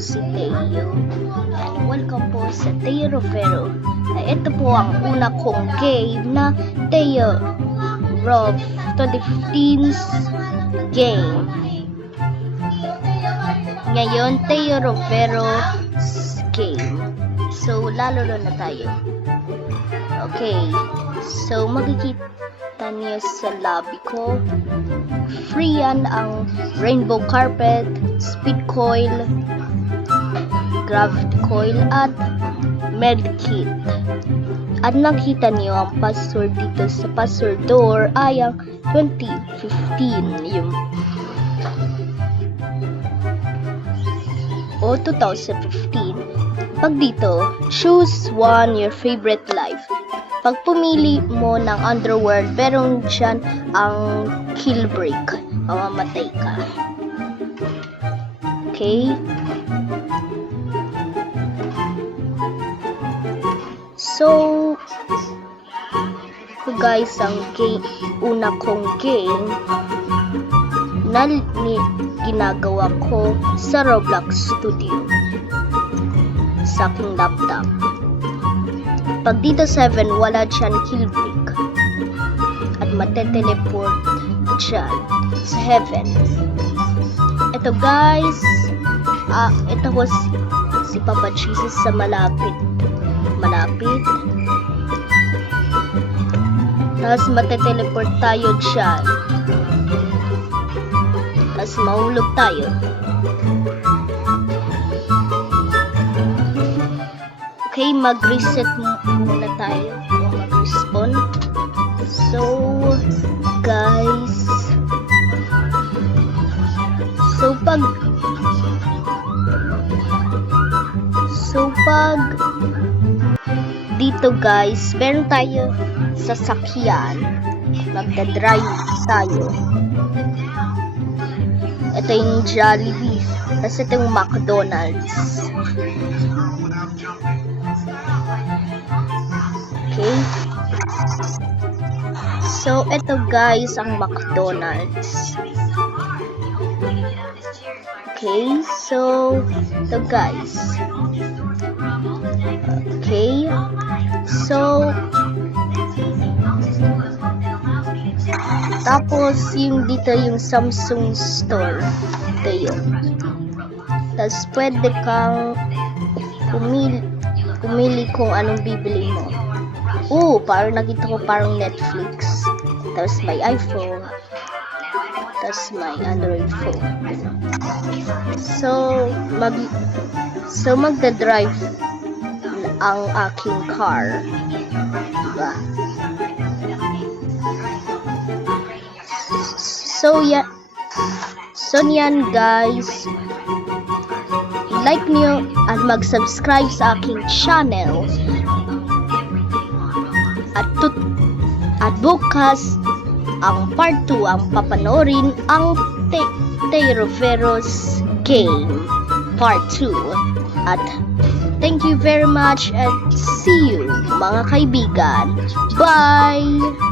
si Teo. And welcome po sa Teo Rovero. Ito po ang una kong game na Teo Rov 2015's game. Ngayon, Teo Rovero's game. So, lalo na tayo. Okay. So, makikita niyo sa lobby ko. Free yan ang rainbow carpet, speed coil, gravity coil, at med kit. At nakita niyo ang password dito sa password door ay ang 2015 yung o 2015. Pag dito, choose one your favorite life. Pag pumili mo ng underworld, meron dyan ang kill break. Mamamatay ka. Okay? So, guys, ang una kong game na ginagawa ko sa Roblox Studio sa aking laptop. Pag dito 7, wala dyan kill break at mateteleport dyan sa heaven. Ito guys, ito ko si Papa Jesus sa malapit. Tapos mateteleport tayo dyan. Tapos mahulog tayo. Okay, mag-reset muna tayo. Mag-respawn. So, guys. Pag dito guys, meron tayo sasakyan. Magdadrive tayo. Ito yung Jollibee. Tapos ito yung McDonald's. Okay. So, ito guys ang McDonald's. Okay. So, ito guys. Okay. So, tapos yung dito yung Samsung store. Ito yun. Tapos pwede kang pumili kung anong bibili mo. Parang nakita ko parang Netflix. Tapos may iPhone. Tapos may Android phone. So magdadrive ang aking car. Diba? So yan guys. I-like nyo at mag-subscribe sa aking channel. At bukas ang part 2 ang papanoorin ang Teo Rovero's game part 2. At thank you very much and see you mga kaibigan. Bye!